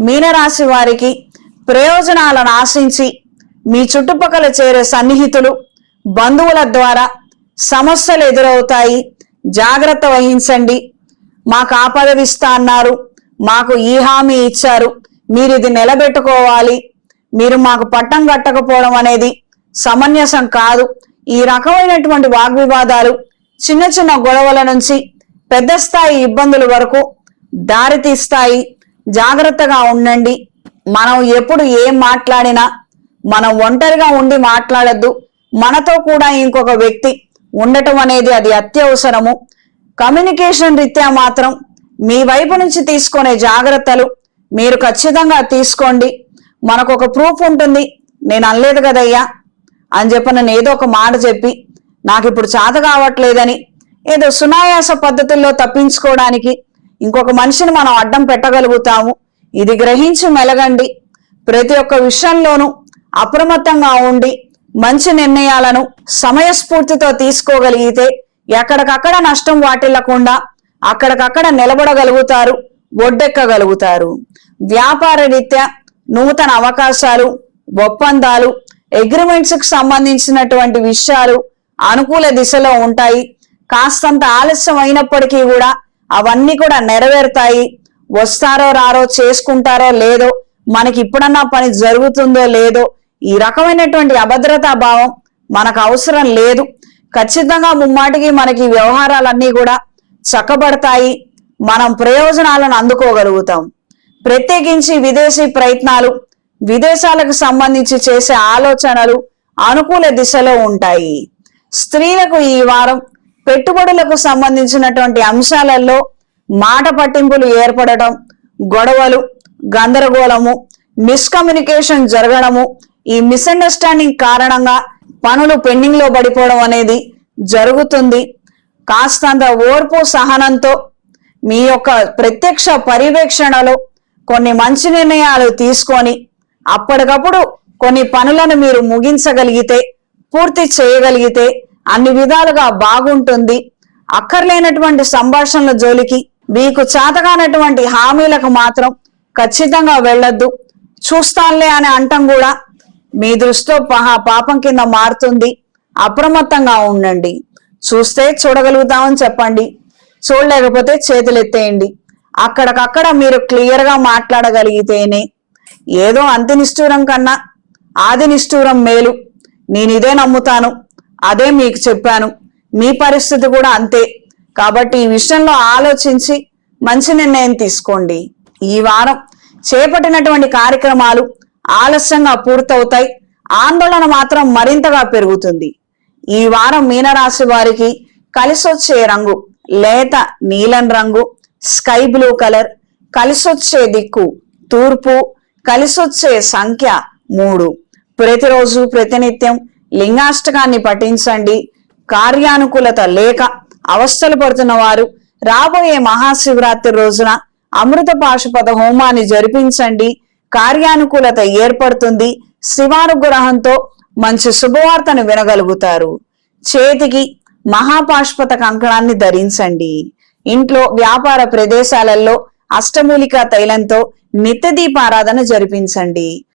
మీనరాశి వారికి ప్రయోజనాలను ఆశించి మీ చుట్టుపక్కల చేరే సన్నిహితులు బంధువుల ద్వారా సమస్యలు ఎదురవుతాయి. జాగ్రత్త వహించండి. మాకు ఆపదవిస్తా అన్నారు. మాకు ఈ హామీ ఇచ్చారు. మీరు ఇది నిలబెట్టుకోవాలి. మీరు మాకు పట్టం కట్టకపోవడం అనేది సమంజసం కాదు. ఈ రకమైనటువంటి వాగ్వివాదాలు చిన్న చిన్న గొడవల నుంచి పెద్ద స్థాయి ఇబ్బందుల వరకు దారితీస్తాయి. జాగ్రత్తగా ఉండండి. మనం ఎప్పుడు ఏం మాట్లాడినా మనం ఒంటరిగా ఉండి మాట్లాడద్దు. మనతో కూడా ఇంకొక వ్యక్తి ఉండటం అనేది అది అత్యవసరము. కమ్యూనికేషన్ రీత్యా మాత్రం మీ వైపు నుంచి తీసుకునే జాగ్రత్తలు మీరు ఖచ్చితంగా తీసుకోండి. మనకు ఒక ప్రూఫ్ ఉంటుంది. నేను అనలేదు కదయ్యా అని చెప్పి నేను ఏదో ఒక మాట చెప్పి నాకు ఇప్పుడు చేత కావట్లేదని ఏదో సునాయాస పద్ధతుల్లో తప్పించుకోవడానికి ఇంకొక మనిషిని మనం అడ్డం పెట్టగలుగుతాము. ఇది గ్రహించి మెలగండి. ప్రతి ఒక్క విషయంలోనూ అప్రమత్తంగా ఉండి మంచి నిర్ణయాలను సమయస్ఫూర్తితో తీసుకోగలిగితే ఎక్కడికక్కడ నష్టం వాటిల్లకుండా అక్కడికక్కడ నిలబడగలుగుతారు ఒడ్డెక్కగలుగుతారు. వ్యాపార రీత్యా నూతన అవకాశాలు ఒప్పందాలు అగ్రిమెంట్స్కు సంబంధించినటువంటి విషయాలు అనుకూల దిశలో ఉంటాయి. కాస్తంత ఆలస్యం అయినప్పటికీ కూడా అవన్నీ కూడా నెరవేరుతాయి. వస్తారో రారో చేసుకుంటారో లేదో మనకి ఇప్పుడన్నా పని జరుగుతుందో లేదో ఈ రకమైనటువంటి అభద్రతా భావం మనకు అవసరం లేదు. ఖచ్చితంగా ముమ్మాటికి మనకి వ్యవహారాలన్నీ కూడా చక్కబడతాయి. మనం ప్రయోజనాలను అందుకోగలుగుతాం. ప్రత్యేకించి విదేశీ ప్రయత్నాలు విదేశాలకు సంబంధించి చేసే ఆలోచనలు అనుకూల దిశలో ఉంటాయి. స్త్రీలకు ఈ వారం పెట్టుబడులకు సంబంధించినటువంటి అంశాలలో మాట పట్టింపులు ఏర్పడటం గొడవలు గందరగోళము మిస్కమ్యూనికేషన్ జరగడము ఈ మిస్అండర్స్టాండింగ్ కారణంగా పనులు పెండింగ్లో పడిపోవడం అనేది జరుగుతుంది. కాస్తంత ఓర్పు సహనంతో మీ యొక్క ప్రత్యక్ష పర్యవేక్షణలో కొన్ని మంచి నిర్ణయాలు తీసుకొని అప్పటికప్పుడు కొన్ని పనులను మీరు ముగించగలిగితే పూర్తి చేయగలిగితే అన్ని విధాలుగా బాగుంటుంది. అక్కర్లేనటువంటి సంభాషణల జోలికి మీకు చేతగానటువంటి హామీలకు మాత్రం ఖచ్చితంగా వెళ్ళొద్దు. చూస్తానులే అని అంటం కూడా మీ దృష్టిలో పహా పాపం కింద మారుతుంది. అప్రమత్తంగా ఉండండి. చూస్తే చూడగలుగుతామని చెప్పండి. చూడలేకపోతే చేతులెత్తేయండి. అక్కడికక్కడ మీరు క్లియర్గా మాట్లాడగలిగితేనే ఏదో అంత్య నిష్ఠూరం కన్నా ఆది నిష్ఠూరం మేలు. నేను ఇదే నమ్ముతాను. అదే మీకు చెప్పాను. మీ పరిస్థితి కూడా అంతే. కాబట్టి ఈ విషయంలో ఆలోచించి మంచి నిర్ణయం తీసుకోండి. ఈ వారం చేపట్టినటువంటి కార్యక్రమాలు ఆలస్యంగా పూర్తవుతాయి. ఆందోళన మాత్రం మరింతగా పెరుగుతుంది. ఈ వారం మీనరాశి వారికి కలిసొచ్చే రంగు లేత నీలం రంగు స్కై బ్లూ కలర్ కలిసొచ్చే దిక్కు తూర్పు కలిసొచ్చే సంఖ్య మూడు. ప్రతిరోజు ప్రతినిత్యం లింగాష్టకాన్ని పఠించండి. కార్యానుకూలత లేక అవస్థలు పడుతున్న వారు రాబోయే మహాశివరాత్రి రోజున అమృత పాశుపద హోమాన్ని జరిపించండి. కార్యానుకూలత ఏర్పడుతుంది. శివానుగ్రహంతో మంచి శుభవార్తను వినగలుగుతారు. చేతికి మహాపాశుపత కంకణాన్ని ధరించండి. ఇంట్లో వ్యాపార ప్రదేశాలలో అష్టమూలికా తైలంతో నిత్య దీపారాధన జరిపించండి.